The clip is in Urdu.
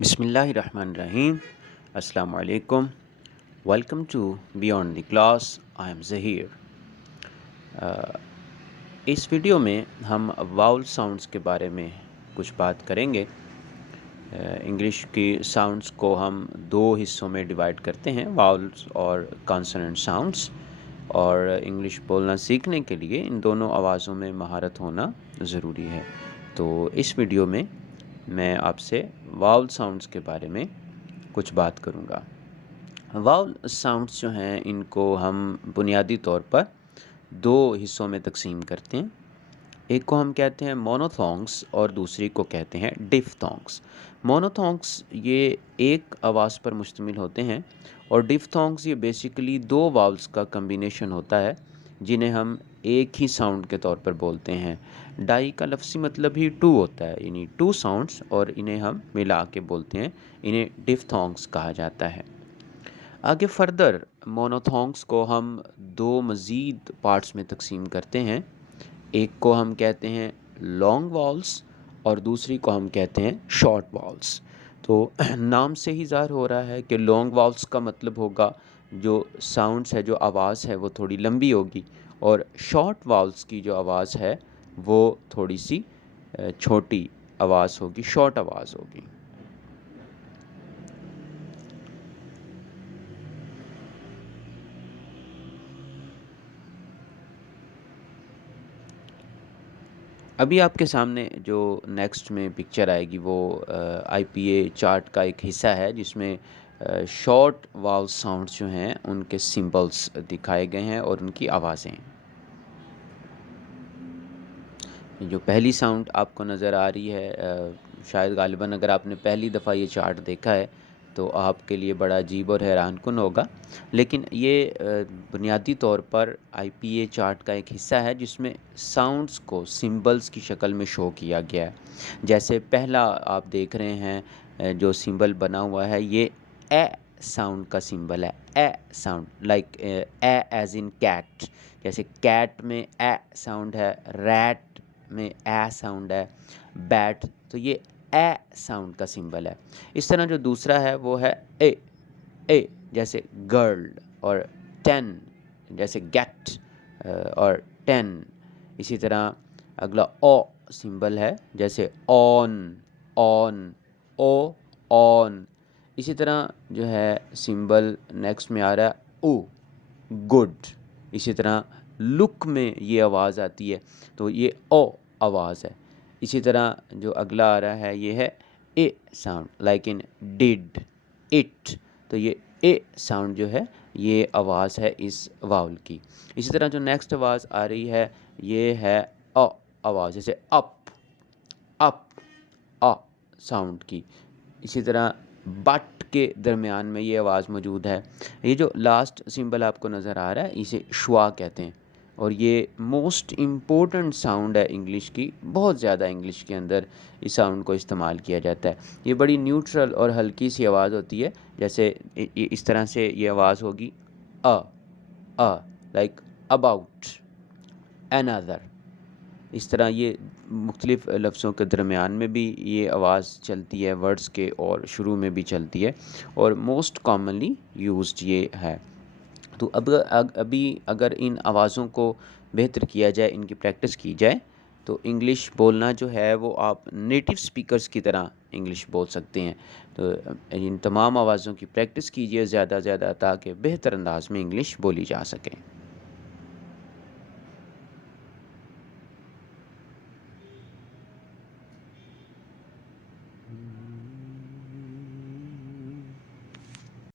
بسم اللہ الرحمن الرحیم. السلام علیکم. Welcome to beyond the class. I am Zaheer. اس ویڈیو میں ہم واؤل ساؤنڈز کے بارے میں کچھ بات کریں گے. انگلش کی ساؤنڈز کو ہم دو حصوں میں ڈیوائڈ کرتے ہیں، واؤلز اور کانسوننٹ ساؤنڈز، اور انگلش بولنا سیکھنے کے لیے ان دونوں آوازوں میں مہارت ہونا ضروری ہے. تو اس ویڈیو میں آپ سے واؤل ساؤنڈز کے بارے میں کچھ بات کروں گا. واؤل ساؤنڈز جو ہیں ان کو ہم بنیادی طور پر دو حصوں میں تقسیم کرتے ہیں. ایک کو ہم کہتے ہیں مونوتھونگس اور دوسری کو کہتے ہیں ڈفتھونگس. مونوتھونگس یہ ایک آواز پر مشتمل ہوتے ہیں، اور ڈفتھونگس یہ بیسیکلی دو واؤلز کا کمبینیشن ہوتا ہے جنہیں ہم ایک ہی ساؤنڈ کے طور پر بولتے ہیں. ڈائی کا لفظی مطلب ہی ٹو ہوتا ہے، یعنی ٹو ساؤنڈس، اور انہیں ہم ملا کے بولتے ہیں. انہیں ڈفتھونگس کہا جاتا ہے. آگے فردر مونوتھونگس کو ہم دو مزید پارٹس میں تقسیم کرتے ہیں. ایک کو ہم کہتے ہیں لانگ واؤلس اور دوسری کو ہم کہتے ہیں شارٹ واؤلس. تو نام سے ہی ظاہر ہو رہا ہے کہ لانگ واؤلس کا مطلب ہوگا جو ساؤنڈس ہے، جو آواز ہے وہ تھوڑی لمبی ہوگی، اور شارٹ واؤلس کی جو آواز ہے وہ تھوڑی سی چھوٹی آواز ہوگی، شارٹ آواز ہوگی. ابھی آپ کے سامنے جو نیکسٹ میں پکچر آئے گی وہ آئی پی اے چارٹ کا ایک حصہ ہے، جس میں شارٹ واؤل ساؤنڈز جو ہیں ان کے سمبلز دکھائے گئے ہیں اور ان کی آوازیں. جو پہلی ساؤنڈ آپ کو نظر آ رہی ہے، شاید غالباً اگر آپ نے پہلی دفعہ یہ چارٹ دیکھا ہے تو آپ کے لیے بڑا عجیب اور حیران کن ہوگا، لیکن یہ بنیادی طور پر آئی پی اے چارٹ کا ایک حصہ ہے جس میں ساؤنڈز کو سمبلز کی شکل میں شو کیا گیا ہے. جیسے پہلا آپ دیکھ رہے ہیں جو سمبل بنا ہوا ہے، یہ اے ساؤنڈ کا سمبل ہے. اے sound like A as in cat. جیسے کیٹ میں اے ساؤنڈ ہے، ریٹ میں اے ساؤنڈ ہے، بیٹ، تو یہ اے ساؤنڈ کا سمبل ہے. اس طرح جو دوسرا ہے وہ ہے اے. اے جیسے گرل، اور ٹین جیسے گیٹ اور ٹین. اسی طرح اگلا او سمبل ہے، جیسے آن، آن، او، آن. اسی طرح جو ہے سمبل نیکسٹ میں آ رہا ہے او، گڈ. اسی طرح لک میں یہ آواز آتی ہے تو یہ او آواز ہے. اسی طرح جو اگلا آ رہا ہے یہ ہے اے sound, like in did, it. تو یہ اے ساؤنڈ جو ہے یہ آواز ہے اس واؤل کی. اسی طرح جو نیکسٹ آواز آ رہی ہے یہ ہے آ آواز، جیسے اپ، اپ، آ ساؤنڈ کی. اسی طرح بٹ کے درمیان میں یہ آواز موجود ہے. یہ جو لاسٹ سمبل آپ کو نظر آ رہا ہے اسے شوا کہتے ہیں، اور یہ موسٹ امپورٹنٹ ساؤنڈ ہے انگلش کی. بہت زیادہ انگلش کے اندر اس ساؤنڈ کو استعمال کیا جاتا ہے. یہ بڑی نیوٹرل اور ہلکی سی آواز ہوتی ہے. جیسے اس طرح سے یہ آواز ہوگی آ، لائک اباؤٹ، another. اس طرح یہ مختلف لفظوں کے درمیان میں بھی یہ آواز چلتی ہے، ورڈز کے اور شروع میں بھی چلتی ہے، اور موسٹ کامنلی یوزڈ یہ ہے. تو ابھی اگر ان آوازوں کو بہتر کیا جائے، ان کی پریکٹس کی جائے، تو انگلش بولنا جو ہے وہ آپ نیٹیو سپیکرز کی طرح انگلش بول سکتے ہیں. تو ان تمام آوازوں کی پریکٹس کیجیے زیادہ سے زیادہ، تاکہ بہتر انداز میں انگلش بولی جا سکے.